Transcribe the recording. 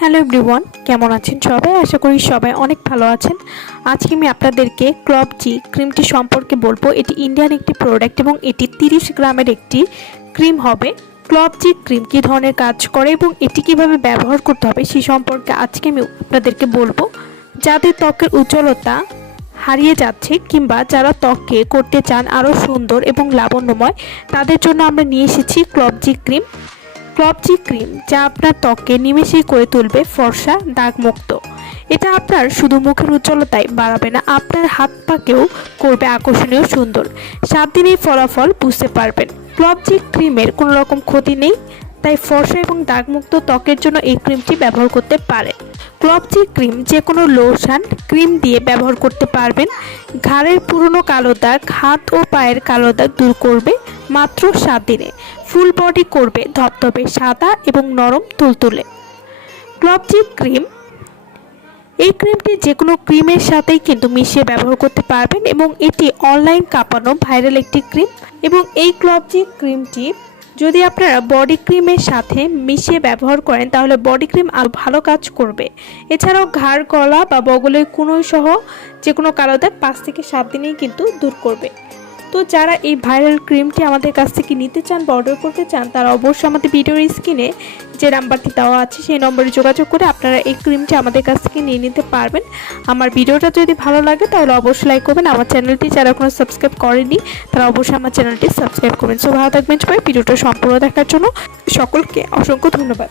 Hello everyone, কেমন আছেন সবাই? আশা করি সবাই অনেক ভালো আছেন। আজকে আমি আপনাদেরকে ক্লব জি ক্রিমটি সম্পর্কে বলব। এটি ইন্ডিয়ান একটি প্রোডাক্ট এবং এটি তিরিশ গ্রামের একটি ক্রিম হবে। ক্লব জি ক্রিম কী ধরনের কাজ করে এবং এটি কীভাবে ব্যবহার করতে হবে সেই সম্পর্কে আজকে আমি আপনাদেরকে বলব। যাদের ত্বকের উজ্জ্বলতা হারিয়ে যাচ্ছে কিংবা যারা ত্বককে করতে চান আরও সুন্দর এবং লাবণ্যময়, তাদের জন্য আমরা নিয়ে এসেছি ক্লব জি ক্রিম। ক্লবজি ক্রিম, যা আপনার ত্বককে নিমেষেই করে তুলবে ফর্সা, দাগমুক্ত। এটা আপনার শুধু মুখের উজ্জ্বলতায় বাড়াবে না, আপনার হাত পাকেও করবে আকর্ষণীয় সুন্দর। সাত দিনেই ফলাফল বুঝতে পারবেন। ক্লবজি ক্রিমের কোনো রকম ক্ষতি নেই, তাই ফর্সা এবং দাগমুক্ত ত্বকের জন্য এই ক্রিমটি ব্যবহার করতে পারেন। ক্লবজি ক্রিম যে কোনো লোশন, ক্রিম দিয়ে ব্যবহার করতে পারবেন। ঘাড়ের পুরনো কালো দাগ, হাত ও পায়ের কালো দাগ দূর করবে মাত্র সাত দিনে। ফুল বডি করবে ধপধপে সাদা এবং নরম তুলতুলে। ক্লবজি ক্রিম। এই ক্রিমটি যে কোনো ক্রিমের সাথেই কিন্তু মিশিয়ে ব্যবহার করতে পারবেন এবং এটি অনলাইন কাঁপানো ভাইরাল একটি ক্রিম এবং এই ক্লবজি ক্রিমটি যদি আপনারা বডি ক্রিমের সাথে মিশিয়ে ব্যবহার করেন, তাহলে বডি ক্রিম আরও ভালো কাজ করবে। এছাড়াও ঘাড়, গলা বা বগলের কুনোই সহ যে কোনো কালো দাগ পাঁচ থেকে সাত দিনেই কিন্তু দূর করবে। তো যারা এই ভাইরাল ক্রিমটি আমাদের কাছ থেকে নিতে চান বা অর্ডার করতে চান, তারা অবশ্যই আমাদের ভিডিওর স্ক্রিনে যে নাম্বারটি দেওয়া আছে, সেই নম্বরে যোগাযোগ করে আপনারা এই ক্রিমটি আমাদের কাছ থেকে নিয়ে নিতে পারবেন। আমার ভিডিওটা যদি ভালো লাগে, তাহলে অবশ্যই লাইক করবেন। আমার চ্যানেলটি যারা এখনও সাবস্ক্রাইব করেনি, তারা অবশ্যই আমার চ্যানেলটি সাবস্ক্রাইব করবেন। সো ভালো থাকবেন সবাই। ভিডিওটা সম্পূর্ণ দেখার জন্য সকলকে অসংখ্য ধন্যবাদ।